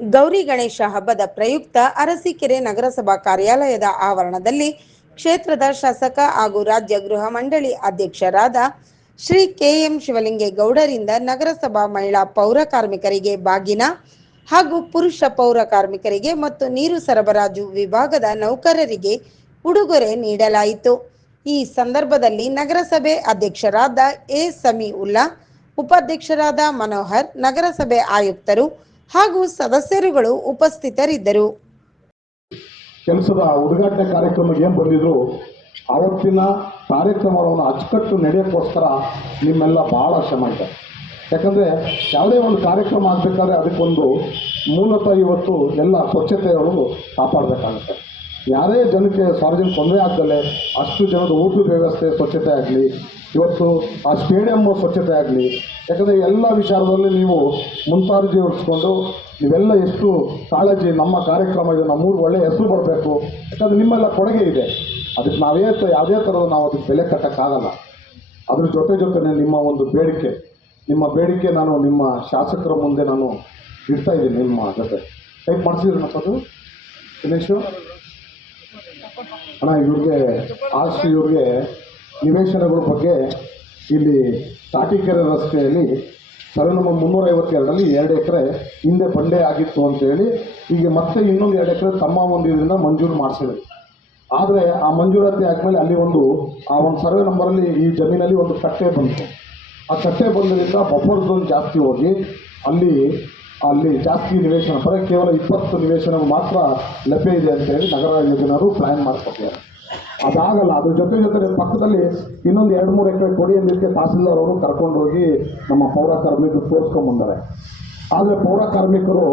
ಗೌರಿ ಗಣೇಶ ಹಬ್ಬದ ಪ್ರಯುಕ್ತ ಅರಸೀಕೆರೆ ನಗರಸಭಾ ಕಾರ್ಯಾಲಯದ ಆವರಣದಲ್ಲಿ ಕ್ಷೇತ್ರದ ಶಾಸಕ ಹಾಗೂ ರಾಜ್ಯ ಗೃಹ ಮಂಡಳಿ ಅಧ್ಯಕ್ಷರಾದ ಶ್ರೀ ಕೆಎಂ ಶಿವಲಿಂಗೇಗೌಡರಿಂದ ನಗರಸಭಾ ಮಹಿಳಾ ಪೌರ ಕಾರ್ಮಿಕರಿಗೆ ಬಾಗಿನ ಹಾಗೂ ಪುರುಷ ಪೌರ ಕಾರ್ಮಿಕರಿಗೆ ಮತ್ತು ನೀರು ಸರಬರಾಜು ವಿಭಾಗದ ನೌಕರರಿಗೆ ಉಡುಗೊರೆ ನೀಡಲಾಯಿತು. ಈ ಸಂದರ್ಭದಲ್ಲಿ ನಗರಸಭೆ ಅಧ್ಯಕ್ಷರಾದ ಎ ಸಮೀಉಲ್ಲಾ ಉಪಾಧ್ಯಕ್ಷರಾದ ಮನೋಹರ್, ನಗರಸಭೆ ಆಯುಕ್ತರು ಹಾಗೂ ಸದಸ್ಯರುಗಳು ಉಪಸ್ಥಿತರಿದ್ದರು. ಕೆಲಸದ ಉದ್ಘಾಟನೆ ಕಾರ್ಯಕ್ರಮಕ್ಕೆ ಏನು ಬಂದಿದ್ರು, ಆವತ್ತಿನ ಕಾರ್ಯಕ್ರಮವನ್ನು ಅಚ್ಚುಕಟ್ಟು ನಡೆಯೋಕ್ಕೋಸ್ಕರ ನಿಮ್ಮೆಲ್ಲ ಭಾಳ ಶ್ರಮ ಇದೆ. ಯಾಕಂದರೆ ಯಾವುದೇ ಒಂದು ಕಾರ್ಯಕ್ರಮ ಆಗಬೇಕಾದ್ರೆ ಅದಕ್ಕೊಂದು ಮೂಲತಃ ಇವತ್ತು ಎಲ್ಲ ಸ್ವಚ್ಛತೆಯವರು ಕಾಪಾಡಬೇಕಾಗುತ್ತೆ. ಯಾರೇ ಜನಕ್ಕೆ ಸಾರ್ವಜನಿಕ ತೊಂದರೆ ಆಗ್ದಲೇ ಅಷ್ಟು ಜನದ ಊಟದ ವ್ಯವಸ್ಥೆ ಸ್ವಚ್ಛತೆ ಆಗಲಿ ಇವತ್ತು ಆ ಸ್ಟೇಡಿಯಂ ಸ್ವಚ್ಛತೆ ಆಗಲಿ, ಯಾಕಂದರೆ ಎಲ್ಲ ವಿಚಾರದಲ್ಲಿ ನೀವು ಮುಂತಾರ್ಜಿ ವಹಿಸ್ಕೊಂಡು ನೀವೆಲ್ಲ ಎಷ್ಟು ಕಾಳಜಿ, ನಮ್ಮ ಕಾರ್ಯಕ್ರಮ ಇದೆ ನಮ್ಮೂರು ಒಳ್ಳೆಯ ಹೆಸರು ಬರಬೇಕು, ಯಾಕಂದರೆ ನಿಮ್ಮೆಲ್ಲ ಕೊಡುಗೆ ಇದೆ. ಅದಕ್ಕೆ ನಾವೇ ಯಾವುದೇ ಥರದ ನಾವು ಅದಕ್ಕೆ ಬೆಲೆ ಕಟ್ಟೋಕ್ಕಾಗಲ್ಲ. ಅದ್ರ ಜೊತೆ ಜೊತೆನೆ ನಿಮ್ಮ ಒಂದು ಬೇಡಿಕೆ, ನಿಮ್ಮ ಬೇಡಿಕೆ ನಾನು ನಿಮ್ಮ ಶಾಸಕರ ಮುಂದೆ ನಾನು ಇಡ್ತಾ ಇದ್ದೀನಿ ನಿಮ್ಮ ಜೊತೆ. ಟೈಪ್ ಮಾಡಿಸಿದ್ರಪ್ಪ ಮತ್ತದು ದಿನೇಶು? ಅಣ್ಣ, ಇವ್ರಿಗೆ ಆಸ್ತಿ ಇವ್ರಿಗೆ ನಿವೇಶನಗಳ ಬಗ್ಗೆ ಇಲ್ಲಿ ತಾಟಿಕೆರೆ ರಸ್ತೆಯಲ್ಲಿ ಸಾವಿರದ ನಂಬರ್ ಮುನ್ನೂರ ಐವತ್ತೆರಡರಲ್ಲಿ ಎರಡು ಎಕರೆ ಹಿಂದೆ ಬಂಡೆ ಆಗಿತ್ತು ಅಂತೇಳಿ ಈಗ ಮತ್ತೆ ಇನ್ನೊಂದು ಎರಡು ಎಕರೆ ತಮ್ಮ ಒಂದು ಇದರಿಂದ ಮಂಜೂರು ಮಾಡಿಸಿದೆ. ಆದರೆ ಆ ಮಂಜೂರಾತಿ ಆದಮೇಲೆ ಅಲ್ಲಿ ಒಂದು, ಆ ಒಂದು ಸರ್ವೆ ನಂಬರಲ್ಲಿ ಈ ಜಮೀನಲ್ಲಿ ಒಂದು ಕಟ್ಟೆ ಬಂತು. ಆ ಕಟ್ಟೆ ಬಂದರಿಂದ ಬಫರ್ ಝೋನ್ ಜಾಸ್ತಿ ಹೋಗಿ, ಅಲ್ಲಿ ಅಲ್ಲಿ ಜಾಸ್ತಿ ನಿವೇಶನ, ಬರೀ ಕೇವಲ ಇಪ್ಪತ್ತು ನಿವೇಶನ ಮಾತ್ರ ಲಭ್ಯ ಇದೆ ಅಂತೇಳಿ ನಗರ ಯೋಜನರು ಪ್ಲ್ಯಾನ್ ಮಾಡ್ಕೊಟ್ಟಿದ್ದಾರೆ. ಅದಾಗಲ್ಲ, ಅದ್ರ ಜೊತೆ ಜೊತೆ ಪಕ್ಕದಲ್ಲಿ ಇನ್ನೊಂದು ಎರಡು ಮೂರು ಎಕರೆ ಕೊಡಿ ಅಂದಿದ್ದಕ್ಕೆ ತಹಸೀಲ್ದಾರ್ ಅವರು ಕರ್ಕೊಂಡು ಹೋಗಿ ನಮ್ಮ ಪೌರ ಕಾರ್ಮಿಕರು ಬಂದಾರೆ. ಆದರೆ ಪೌರ ಕಾರ್ಮಿಕರು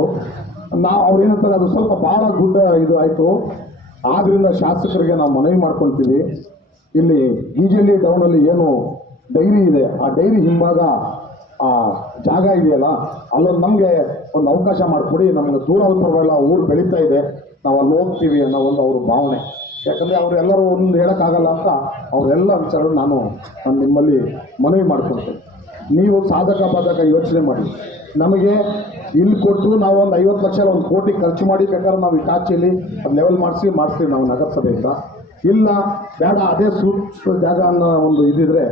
ನಾವು ಅವ್ರು ಏನಂತಾರೆ, ಅದು ಸ್ವಲ್ಪ ಭಾಳ ಗುಡ್ಡ ಇದು ಆಯಿತು. ಆದ್ದರಿಂದ ಶಾಸಕರಿಗೆ ನಾವು ಮನವಿ ಮಾಡ್ಕೊಳ್ತೀವಿ ಇಲ್ಲಿ ಈಜಲ್ಲಿ ಡೌನಲ್ಲಿ ಏನು ಡೈರಿ ಇದೆ, ಆ ಡೈರಿ ಹಿಂಭಾಗ, ಆ ಜಾಗ ಇದೆಯಲ್ಲ, ಅಲ್ಲೊಂದು ನಮಗೆ ಒಂದು ಅವಕಾಶ ಮಾಡಿಕೊಡಿ, ನಮ್ಗೆ ದೂರ ಪರವಾಗಿಲ್ಲ, ಊರು ಬೆಳೀತಾ ಇದೆ ನಾವು ಅಲ್ಲಿ ಹೋಗ್ತೀವಿ ಅನ್ನೋ ಒಂದು ಅವ್ರ ಭಾವನೆ. ಯಾಕಂದರೆ ಅವರೆಲ್ಲರೂ ಒಂದು ಹೇಳೋಕ್ಕಾಗಲ್ಲ ಅಂತ ಅವರೆಲ್ಲ ವಿಚಾರ ನಾನು ನಾನು ನಿಮ್ಮಲ್ಲಿ ಮನವಿ ಮಾಡ್ಕೊಳ್ತೇನೆ. ನೀವು ಸಾಧಕ ಬಾಧಕ ಯೋಚನೆ ಮಾಡಿ. ನಮಗೆ ಇಲ್ಲಿ ಕೊಟ್ಟು ನಾವು ಒಂದು ಐವತ್ತು ಲಕ್ಷ ಒಂದು ಕೋಟಿ ಖರ್ಚು ಮಾಡಿ ಬೇಕಾದ್ರೆ ನಾವು ಈ ಕಾಚಿಯಲ್ಲಿ ಅದು ಲೆವೆಲ್ ಮಾಡಿಸಿ, ಮಾಡಿಸ್ತೀವಿ ನಾವು ನಗರಸಭೆಯಿಂದ ಇಲ್ಲ, ಬೇಡ, ಅದೇ ಸೂಕ್ಷ್ಮ ಜಾಗ ಅನ್ನೋ ಒಂದು ಇದಿದ್ರೆ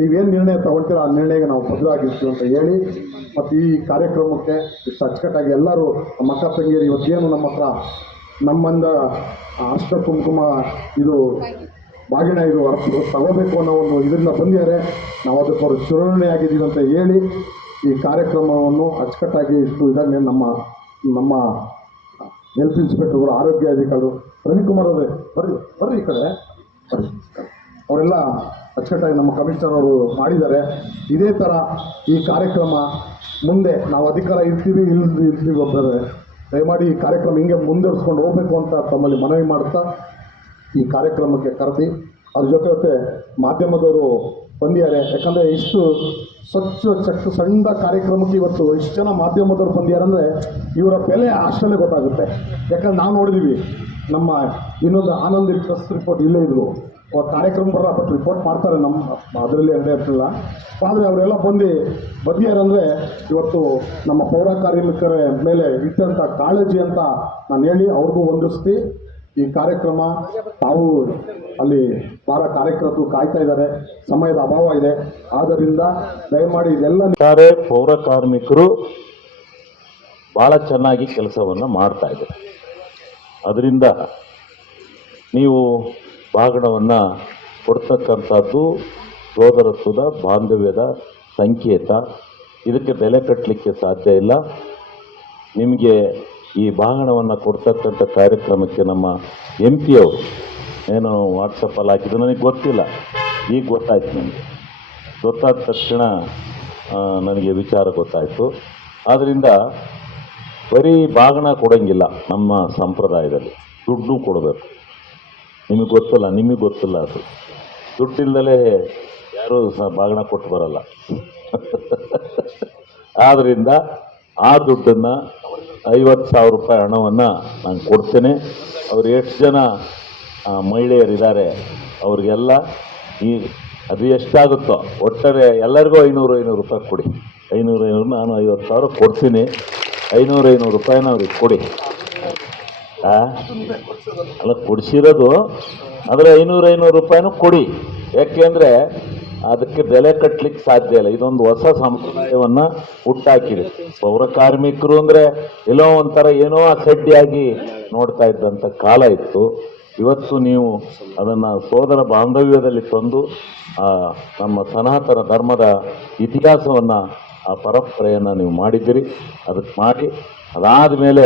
ನೀವೇನು ನಿರ್ಣಯ ತಗೊಳ್ತೀರೋ? ಆ ನಿರ್ಣಯಕ್ಕೆ ನಾವು ಬದಲಾಗಿರ್ತೀವಿ ಅಂತ ಹೇಳಿ ಮತ್ತು ಈ ಕಾರ್ಯಕ್ರಮಕ್ಕೆ ಇಷ್ಟು ಅಚ್ಚುಕಟ್ಟಾಗಿ ಎಲ್ಲರೂ ನಮ್ಮ ಅಕ್ಕ ತಂಗಿಯರು ಇವತ್ತೇನು ನಮ್ಮ ಹತ್ರ ನಮ್ಮಿಂದ ಅಷ್ಟ ಕುಂಕುಮ ಇದು ಬಾಗಿನ ಇದು ತಗೋಬೇಕು ಅನ್ನೋ ಒಂದು ಇದರಿಂದ ಬಂದಿದ್ದಾರೆ. ನಾವು ಅದಕ್ಕೆ ಅವರು ಚುನಾವಣೆ ಅಂತ ಹೇಳಿ ಈ ಕಾರ್ಯಕ್ರಮವನ್ನು ಅಚ್ಚುಕಟ್ಟಾಗಿ ಇಷ್ಟು ಇದನ್ನೇ ನಮ್ಮ ನಮ್ಮ ಹೆಲ್ತ್ ಇನ್ಸ್ಪೆಕ್ಟರ್ಗಳು ಆರೋಗ್ಯ ಅಧಿಕಾರಿಗಳು, ರವಿಕುಮಾರ್ ಅವರೇ, ಬರ್ರಿ ಬರ್ರಿ ಈ ಕಡೆ. ಬರ್ರಿ. ಅವರೆಲ್ಲ ಅಚ್ಚುಕಟ್ಟಾಗಿ ನಮ್ಮ ಕಮಿಷನರ್ ಅವರು ಮಾಡಿದ್ದಾರೆ. ಇದೇ ಥರ ಈ ಕಾರ್ಯಕ್ರಮ ಮುಂದೆ ನಾವು ಅಧಿಕಾರ ಇರ್ತೀವಿ ಇಲ್ಲಿ ಇರ್ತೀವಿ ಒಬ್ಬರೇ. ದಯಮಾಡಿ ಈ ಕಾರ್ಯಕ್ರಮ ಹಿಂಗೆ ಮುಂದುವರಿಸ್ಕೊಂಡು ಹೋಗಬೇಕು ಅಂತ ತಮ್ಮಲ್ಲಿ ಮನವಿ ಮಾಡ್ತಾ ಈ ಕಾರ್ಯಕ್ರಮಕ್ಕೆ ಕರೆದಿ. ಅದ್ರ ಜೊತೆ ಜೊತೆ ಮಾಧ್ಯಮದವರು ಬಂದಿದ್ದಾರೆ. ಯಾಕಂದರೆ ಇಷ್ಟು ಸ್ವಚ್ಛ, ಚಕ್ಕ, ಸಣ್ಣ ಕಾರ್ಯಕ್ರಮಕ್ಕೆ ಇವತ್ತು ಇಷ್ಟು ಜನ ಮಾಧ್ಯಮದವರು ಬಂದಿದ್ದಾರೆ ಅಂದರೆ ಇವರ ಬೆಲೆ ಅಷ್ಟಲ್ಲೇ ಗೊತ್ತಾಗುತ್ತೆ. ಯಾಕಂದ್ರೆ ನಾವು ನೋಡಿದ್ದೀವಿ ನಮ್ಮ ಇನ್ನೊಂದು ಆನಂದ್ ಟ್ರಸ್ಟ್ ರಿಪೋರ್ಟ್ ಇಲ್ಲೇ ಇದ್ರು. ಅವ್ರ ಕಾರ್ಯಕ್ರಮ ಬರೋ ಬಟ್ ರಿಪೋರ್ಟ್ ಮಾಡ್ತಾರೆ ನಮ್ಮ ಅದರಲ್ಲಿ ಎರಡೇ ಇರ್ತಿಲ್ಲ ಆದರೆ ಅವರೆಲ್ಲ ಬಂದು ಬದಿಯಾರಂದರೆ ಇವತ್ತು ನಮ್ಮ ಪೌರ ಕಾರ್ಮಿಕರ ಮೇಲೆ ಇಟ್ಟಂಥ ಕಾಳಜಿ ಅಂತ ನಾನು ಹೇಳಿ ಅವ್ರಿಗೂ ಹೊಂದಿಸ್ತಿ ಈ ಕಾರ್ಯಕ್ರಮ ತಾವು ಅಲ್ಲಿ ಭಾಳ ಕಾರ್ಯಕರ್ತರು ಕಾಯ್ತಾ ಇದ್ದಾರೆ. ಸಮಯದ ಅಭಾವ ಇದೆ. ಆದ್ದರಿಂದ ದಯಮಾಡಿ ಇದೆಲ್ಲ ಒಟ್ಟಾರೆ ಪೌರ ಕಾರ್ಮಿಕರು ಭಾಳ ಚೆನ್ನಾಗಿ ಕೆಲಸವನ್ನು ಮಾಡ್ತಾ ಇದ್ದಾರೆ. ಅದರಿಂದ ನೀವು ಬಾಗಣವನ್ನು ಕೊಡ್ತಕ್ಕಂಥದ್ದು ಸೋದರತ್ವದ, ಬಾಂಧವ್ಯದ ಸಂಕೇತ. ಇದಕ್ಕೆ ಬೆಲೆ ಕಟ್ಟಲಿಕ್ಕೆ ಸಾಧ್ಯ ಇಲ್ಲ. ನಿಮಗೆ ಈ ಬಾಗಣವನ್ನು ಕೊಡ್ತಕ್ಕಂಥ ಕಾರ್ಯಕ್ರಮಕ್ಕೆ ನಮ್ಮ ಎಂ ಪಿ ಅವರು ಏನು ವಾಟ್ಸಪ್ಪಲ್ಲಿ ಹಾಕಿದ್ರು, ನನಗೆ ಗೊತ್ತಿಲ್ಲ. ಈಗ ಗೊತ್ತಾಯ್ತು ನನಗೆ ಗೊತ್ತಾದ ತಕ್ಷಣ ನನಗೆ ವಿಚಾರ ಗೊತ್ತಾಯಿತು. ಆದ್ದರಿಂದ ಬರೀ ಬಾಗಣ ಕೊಡೋಂಗಿಲ್ಲ ನಮ್ಮ ಸಂಪ್ರದಾಯದಲ್ಲಿ. ದುಡ್ಡು ಕೊಡಬೇಕು. ನಿಮಗೆ ಗೊತ್ತಲ್ಲ, ನಿಮಗೆ ಗೊತ್ತಿಲ್ಲ ಅದು. ದುಡ್ಡಿಲ್ಲದೆ ಯಾರೂ ಸಹ ಬಾಗಣ ಕೊಟ್ಟು ಬರಲ್ಲ. ಆದ್ದರಿಂದ ಆ ದುಡ್ಡನ್ನು ಐವತ್ತು ಸಾವಿರ ರೂಪಾಯಿ ಹಣವನ್ನು ನಾನು ಕೊಡ್ತೇನೆ. ಅವ್ರು ಎಷ್ಟು ಜನ ಮಹಿಳೆಯರಿದ್ದಾರೆ, ಅವ್ರಿಗೆಲ್ಲ ಈ, ಅದು ಎಷ್ಟಾಗುತ್ತೋ, ಒಟ್ಟಾರೆ ಎಲ್ಲರಿಗೂ ಐನೂರು ಐನೂರು ರೂಪಾಯಿ ಕೊಡಿ. ಐನೂರು ಐನೂರು, ನಾನು ಐವತ್ತು ಸಾವಿರ ಕೊಡ್ತೀನಿ. ಐನೂರು ಐನೂರು ರೂಪಾಯಿನ ಅವ್ರಿಗೆ ಕೊಡಿ? ಅಲ್ಲ ಕೊಡಿಸಿರೋದು ಆದರೆ ಐನೂರು ಐನೂರು ರೂಪಾಯಿನೂ ಕೊಡಿ. ಯಾಕೆಂದರೆ ಅದಕ್ಕೆ ಬೆಲೆ ಕಟ್ಟಲಿಕ್ಕೆ ಸಾಧ್ಯ ಇಲ್ಲ. ಇದೊಂದು ಹೊಸ ಸಂಪ್ರದಾಯವನ್ನು ಹುಟ್ಟಾಕಿದೆ. ಪೌರ ಕಾರ್ಮಿಕರು ಅಂದರೆ ಎಲ್ಲೋ ಒಂಥರ ಏನೋ ಅಸಡ್ಡಿಯಾಗಿ ನೋಡ್ತಾ ಇದ್ದಂಥ ಕಾಲ ಇತ್ತು. ಇವತ್ತು ನೀವು ಅದನ್ನು ಸೋದರ ಬಾಂಧವ್ಯದಲ್ಲಿ ತಂದು ಆ, ನಮ್ಮ ಸನಾತನ ಧರ್ಮದ ಇತಿಹಾಸವನ್ನು ಆ ಪರಂಪರೆಯನ್ನು ನೀವು ಮಾಡಿದ್ದೀರಿ. ಅದಕ್ಕೆ ಮಾಡಿ. ಅದಾದ ಮೇಲೆ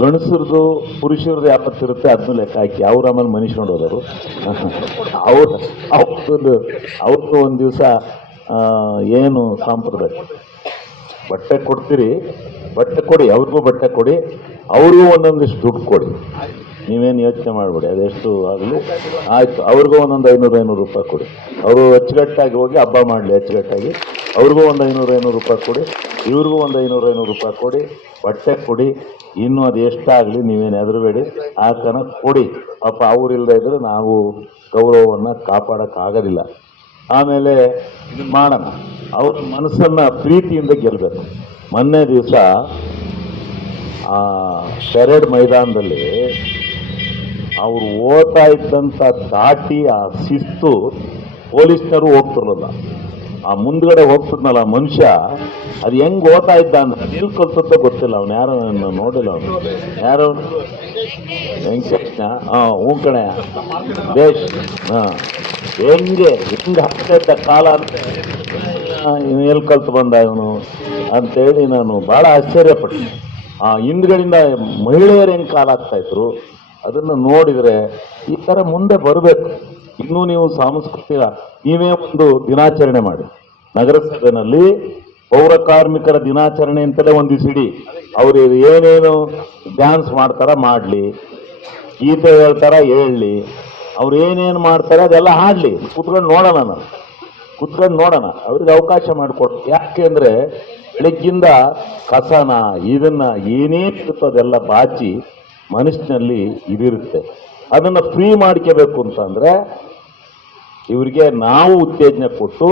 ಗಂಡಸರದು ಪುರುಷರದು ಯಾವತ್ತಿರುತ್ತೆ ಅದನ್ನು ಲೆಕ್ಕ ಹಾಕಿ. ಅವ್ರು ಆಮೇಲೆ ಮನಿಸ್ಕೊಂಡು ನೋಡೋದವರು ಅವ್ರ ಅವ್ರದ್ದು ಅವ್ರದ್ದು ಒಂದು ದಿವಸ ಏನು ಸಾಂಪ್ರದಾಯಿಕ. ಬಟ್ಟೆ ಕೊಡ್ತೀರಿ, ಬಟ್ಟೆ ಕೊಡಿ, ಅವ್ರಿಗೂ ಬಟ್ಟೆ ಕೊಡಿ, ಅವ್ರಿಗೂ ಒಂದೊಂದಿಷ್ಟು ದುಡ್ಡು ಕೊಡಿ. ನೀವೇನು ಯೋಚನೆ ಮಾಡಿಬಿಡಿ, ಅದೆಷ್ಟು ಆಗಲಿ. ಆಯಿತು, ಅವ್ರಿಗೂ ಒಂದೊಂದು ಐನೂರು ಐನೂರು ರೂಪಾಯಿ ಕೊಡಿ. ಅವರು ಅಚ್ಚುಕಟ್ಟಾಗಿ ಹೋಗಿ ಹಬ್ಬ ಮಾಡಲಿ ಅಚ್ಚುಕಟ್ಟಾಗಿ ಅವ್ರಿಗೂ ಒಂದು ಐನೂರು ಐನೂರು ರೂಪಾಯಿ ಕೊಡಿ. ಇವ್ರಿಗೂ ಒಂದು ಐನೂರು ಐನೂರು ರೂಪಾಯಿ ಕೊಡಿ, ಬಟ್ಟೆ ಕೊಡಿ, ಇನ್ನೂ ಅದು ಎಷ್ಟಾಗಲಿ ನೀವೇನು ಹೆದರಬೇಡಿ, ಆ ಕನ ಕೊಡಿ. ಪಾಪ ಅವರಿಲ್ಲದೆ ಇದ್ದರೆ ನಾವು ಗೌರವವನ್ನು ಕಾಪಾಡೋಕ್ಕಾಗೋದಿಲ್ಲ. ಆಮೇಲೆ ಮಾಡೋಣ. ಅವ್ರ ಮನಸ್ಸನ್ನು ಪ್ರೀತಿಯಿಂದ ಗೆಲ್ಲಬೇಕು ಮೊನ್ನೆ ದಿವಸ, ಆ ಶರೇಡ್ ಮೈದಾನದಲ್ಲಿ ಅವರು ಓದ್ತಾ ಇದ್ದಂಥ ದಾಟಿ ಆ ಶಿಸ್ತು ಪೊಲೀಸ್ನವರು ಹೋಗ್ತಿರಲಿಲ್ಲ. ಆ ಮುಂದ್ಗಡೆ ಹೋಗ್ತಿದ್ನಲ್ಲ ಮನುಷ್ಯ, ಅದು ಹೆಂಗ್ ಓದ್ತಾ ಇದ್ದ ಅಂತ ಎಲ್ಲಿ ಗೊತ್ತಿಲ್ಲ ಅವ್ನು. ಯಾರೋ ನೋಡಿಲ್ಲ ಅವನು. ಯಾರು? ವೆಂಕಟೇಶ್ನ? ಹಾಂ ಹ್ಞೂ ಕಣೆ. ದೇಶ್, ಹಾಂ. ಹೆಂಗೆ ಹೆಂಗೆ ಹಾಕ್ತಾ ಇದ್ದ ಕಾಲ ಅಂತ. ಇವನು ಎಲ್ಲಿ ಕಲ್ತು ಬಂದ ಇವನು ಅಂತೇಳಿ ನಾನು ಭಾಳ ಆಶ್ಚರ್ಯಪಟ್ಟೆ ಆ ಹಿಂದ್ಗಳಿಂದ ಮಹಿಳೆಯರು ಹೆಂಗೆ ಕಾಲ ಆಗ್ತಾ ಇದ್ರು, ಅದನ್ನು ನೋಡಿದರೆ ಈ ಥರ ಮುಂದೆ ಬರಬೇಕು. ಇನ್ನೂ ನೀವು ಸಾಂಸ್ಕೃತಿಕ, ನೀವೇ ಒಂದು ದಿನಾಚರಣೆ ಮಾಡಿ. ನಗರಸಭೆಯಲ್ಲಿ ಪೌರ ಕಾರ್ಮಿಕರ ದಿನಾಚರಣೆ ಅಂತಲೇ ಒಂದು ಸಿಡಿ ಅವರು ಏನೇನು ಡ್ಯಾನ್ಸ್ ಮಾಡ್ತಾರ ಮಾಡಲಿ, ಗೀತೆ ಹೇಳ್ತಾರ ಹೇಳಲಿ ಅವ್ರು ಏನೇನು ಮಾಡ್ತಾರೆ ಅದೆಲ್ಲ ಹಾಡಲಿ. ಕುತ್ಕೊಂಡು ನೋಡೋಣ ನಾನು. ಕುತ್ಕೊಂಡು ನೋಡೋಣ. ಅವ್ರಿಗೆ ಅವಕಾಶ ಮಾಡಿಕೊಡ್. ಯಾಕೆ ಅಂದರೆ ಬೆಳಗ್ಗಿಂದ ಕಸನ, ಇದನ್ನ ಏನೇನಿರುತ್ತೋ ಅದೆಲ್ಲ ಬಾಚಿ ಮನಸ್ಸಿನಲ್ಲಿ ಇದಿರುತ್ತೆ. ಅದನ್ನು ಫ್ರೀ ಮಾಡ್ಕೋಬೇಕು ಅಂತಂದರೆ ಇವರಿಗೆ ನಾವು ಉತ್ತೇಜನ ಕೊಟ್ಟು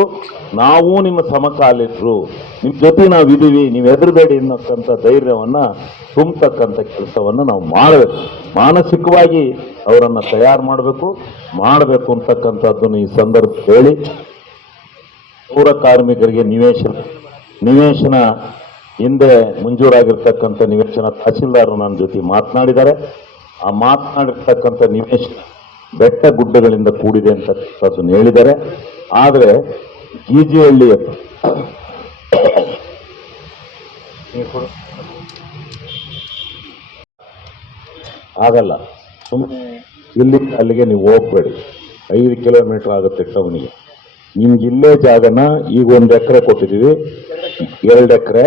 ನಾವು ನಿಮ್ಮ ಸಮಕಾಲೀನರು. ನಿಮ್ಮ ಜೊತೆ ನಾವು ಇದೀವಿ ನೀವು ಎದುರಬೇಡಿ ಅನ್ನೋಕ್ಕಂಥ ಧೈರ್ಯವನ್ನು, ತುಂಬತಕ್ಕಂಥ ಕೆಲಸವನ್ನು ನಾವು ಮಾಡಬೇಕು. ಮಾನಸಿಕವಾಗಿ ಅವರನ್ನು ತಯಾರು ಮಾಡಬೇಕು ಮಾಡಬೇಕು ಅಂತಕ್ಕಂಥದ್ದನ್ನು ಈ ಸಂದರ್ಭ ಹೇಳಿ. ಪೌರ ಕಾರ್ಮಿಕರಿಗೆ ನಿವೇಶನ ನಿವೇಶನ ಹಿಂದೆ ಮಂಜೂರಾಗಿರ್ತಕ್ಕಂಥ ನಿವೇಶನ ತಹಸೀಲ್ದಾರರು ನನ್ನ ಜೊತೆ ಮಾತನಾಡಿದ್ದಾರೆ. ಆ ಮಾತನಾಡಿರ್ತಕ್ಕಂಥ ನಿವೇಶನ ಬೆಟ್ಟ ಗುಡ್ಡಗಳಿಂದ ಕೂಡಿದೆ ಅಂತ ಅದನ್ನು ಹೇಳಿದ್ದಾರೆ. ಆದರೆ ಗೀಜಿಹಳ್ಳಿ ಆಗಲ್ಲ. ಸುಮ್ಮನೆ ಇಲ್ಲಿ ಅಲ್ಲಿಗೆ ನೀವು ಹೋಗ್ಬೇಡಿ. ಐದು ಕಿಲೋಮೀಟರ್ ಆಗುತ್ತೆ ಟೌನಿಗೆ. ನಿಮ್ಗೆ ಇಲ್ಲೇ ಜಾಗನ ಈಗ ಒಂದು ಎಕರೆ ಕೊಟ್ಟಿದ್ದೀವಿ. ಎರಡು ಎಕರೆ.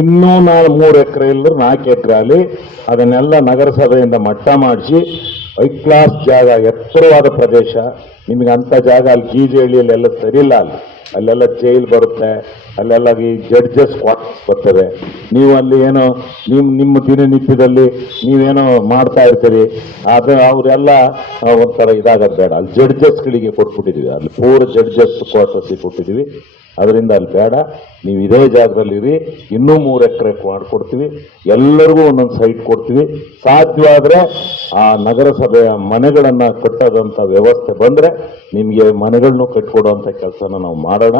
ಇನ್ನೂ ನಾಲ್ಕು ಮೂರು ಎಕರೆ ಇಲ್ಲದ್ರೆ ನಾಲ್ಕು ಎಕರೆ ಅಲ್ಲಿ. ಅದನ್ನೆಲ್ಲ ನಗರಸಭೆಯಿಂದ ಮಟ್ಟ ಮಾಡಿಸಿ ಐ ಕ್ಲಾಸ್ ಜಾಗ, ಎತ್ತರವಾದ ಪ್ರದೇಶ. ನಿಮಗೆ ಅಂಥ ಜಾಗ ಅಲ್ಲಿ ಗೀಜಹಳ್ಳಿಯಲ್ಲಿ ಎಲ್ಲ ಸರಿಯಿಲ್ಲ ಅಲ್ಲಿ. ಅಲ್ಲೆಲ್ಲ ಜೈಲ್ ಬರುತ್ತೆ. ಅಲ್ಲೆಲ್ಲ ಈ ಜಡ್ಜಸ್ ಕ್ವಾರ್ಟರ್ಸ್ ಬರ್ತದೆ. ನೀವು ಅಲ್ಲಿ ಏನೋ ನಿಮ್ಮ ನಿಮ್ಮ ದಿನನಿತ್ಯದಲ್ಲಿ ನೀವೇನೋ ಮಾಡ್ತಾ ಇರ್ತೀರಿ. ಅದು ಅವರೆಲ್ಲ ಒಂಥರ ಇದಾಗೋದು ಬೇಡ. ಅಲ್ಲಿ ಜಡ್ಜಸ್ಗಳಿಗೆ ಕೊಟ್ಬಿಟ್ಟಿದ್ದೀವಿ ಅಲ್ಲಿ ಪೂರ ಜಡ್ಜಸ್ ಕ್ವಾರ್ಟರ್ಸಿಗೆ ಕೊಟ್ಟಿದ್ದೀವಿ ಅದರಿಂದ ಅಲ್ಲಿ ಬೇಡ. ನೀವು ಇದೇ ಜಾಗದಲ್ಲಿರಿ. ಇನ್ನೂ ಮೂರು ಎಕರೆ ಮಾಡಿಕೊಡ್ತೀವಿ ಎಲ್ಲರಿಗೂ ಒಂದೊಂದು ಸೈಟ್ ಕೊಡ್ತೀವಿ. ಸಾಧ್ಯವಾದರೆ ಆ ನಗರಸಭೆಯ ಮನೆಗಳನ್ನು ಕಟ್ಟೋದಂಥ ವ್ಯವಸ್ಥೆ ಬಂದರೆ ನಿಮಗೆ ಮನೆಗಳನ್ನು ಕಟ್ಕೊಡುವಂಥ ಕೆಲಸನ ನಾವು ಮಾಡೋಣ.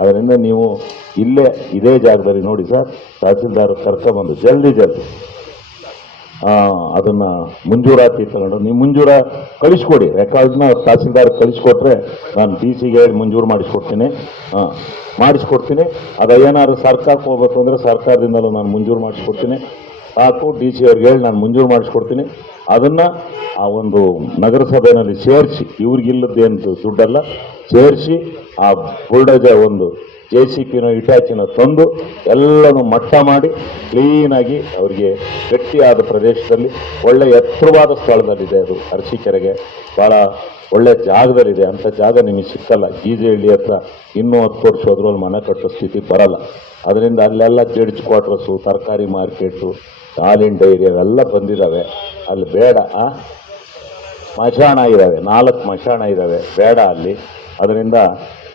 ಅದರಿಂದ ನೀವು ಇಲ್ಲೇ ಇದೇ ಜಾಗದಲ್ಲಿ ನೋಡಿ ಸರ್. ತಹಸೀಲ್ದಾರ್ ಕರ್ಕೊಂಬಂದು ಜಲ್ದಿ ಜಲ್ದಿ. ಅದನ್ನ ಮಂಜೂರಾತಿ ತಗೊಂಡು ನೀವು ಮಂಜೂರ ಕಳಿಸ್ಕೊಡಿ. ರೆಕಾರ್ಡ್ನ ತಹಸೀಲ್ದಾರ್ ಕಳಿಸ್ಕೊಟ್ರೆ ನಾನು ಡಿ ಸಿಗೆ ಹೇಳಿ ಮಂಜೂರು ಮಾಡಿಸ್ಕೊಡ್ತೀನಿ. ಹಾಂ ಮಾಡಿಸ್ಕೊಡ್ತೀನಿ. ಅದು ಏನಾದ್ರು ಸರ್ಕಾರಕ್ಕೆ ಹೋಗ್ಬೇಕು ಅಂದರೆ ಸರ್ಕಾರದಿಂದಲೂ ನಾನು ಮಂಜೂರು ಮಾಡಿಸ್ಕೊಡ್ತೀನಿ. ಸಾಕು ಡಿ ಸಿ ಅವ್ರಿಗೆ ಹೇಳಿ ನಾನು ಮಂಜೂರು ಮಾಡಿಸ್ಕೊಡ್ತೀನಿ. ಅದನ್ನು ಆ ಒಂದು ನಗರಸಭೆಯಲ್ಲಿ ಸೇರಿಸಿ ಇವ್ರಿಗಿಲ್ಲದ್ದೇನು ದುಡ್ಡಲ್ಲ, ಸೇರಿಸಿ ಆ ಬುಲ್ಡೋಜರ್ ಒಂದು ಜೆ ಸಿ ಪಿನೋ ಇಟಾಚಿನೋ ತಂದು ಎಲ್ಲನೂ ಮಟ್ಟ ಮಾಡಿ ಕ್ಲೀನಾಗಿ ಅವರಿಗೆ ಗಟ್ಟಿಯಾದ ಪ್ರದೇಶದಲ್ಲಿ ಒಳ್ಳೆ ಎತ್ತರವಾದ ಸ್ಥಳದಲ್ಲಿದೆ ಅದು ಅರಸೀಕೆರೆಗೆ. ಭಾಳ ಒಳ್ಳೆ ಜಾಗದಲ್ಲಿದೆ. ಅಂಥ ಜಾಗ ನಿಮಗೆ ಸಿಕ್ಕಲ್ಲ. ಗೀಜಹಳ್ಳಿ ಹತ್ರ ಇನ್ನೂ ಹತ್ತು ವರ್ಷ ಅದರಲ್ಲಿ ಮನೆ ಕಟ್ಟೋ ಸ್ಥಿತಿ ಬರಲ್ಲ. ಅದರಿಂದ ಅಲ್ಲೆಲ್ಲ ಜಡ್ಜ್ ಕ್ವಾರ್ಟರ್ಸು, ತರಕಾರಿ ಮಾರ್ಕೆಟು ಹಾಲಿನ ಡೈರಿ ಅವೆಲ್ಲ ಬಂದಿದ್ದಾವೆ. ಅಲ್ಲಿ ಬೇಡ? ಮಶಾಣ ಇದ್ದಾವೆ. ನಾಲ್ಕು ಮಶಾಣ ಇದ್ದಾವೆ. ಬೇಡ ಅಲ್ಲಿ. ಅದರಿಂದ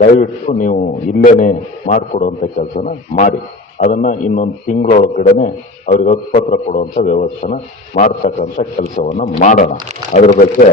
ದಯವಿಟ್ಟು ನೀವು ಇಲ್ಲೇನೆ ಮಾಡಿಕೊಡುವಂಥ ಕೆಲಸನ ಮಾಡಿ. ಅದನ್ನು ಇನ್ನೊಂದು ತಿಂಗಳೊಳಗಡೆ ಅವ್ರಿಗೆ ಉತ್ಪತ್ರ ಕೊಡುವಂಥ ವ್ಯವಸ್ಥೆನ ಮಾಡ್ತಕ್ಕಂಥ ಕೆಲಸವನ್ನು ಮಾಡೋಣ. ಅದ್ರ ಬಗ್ಗೆ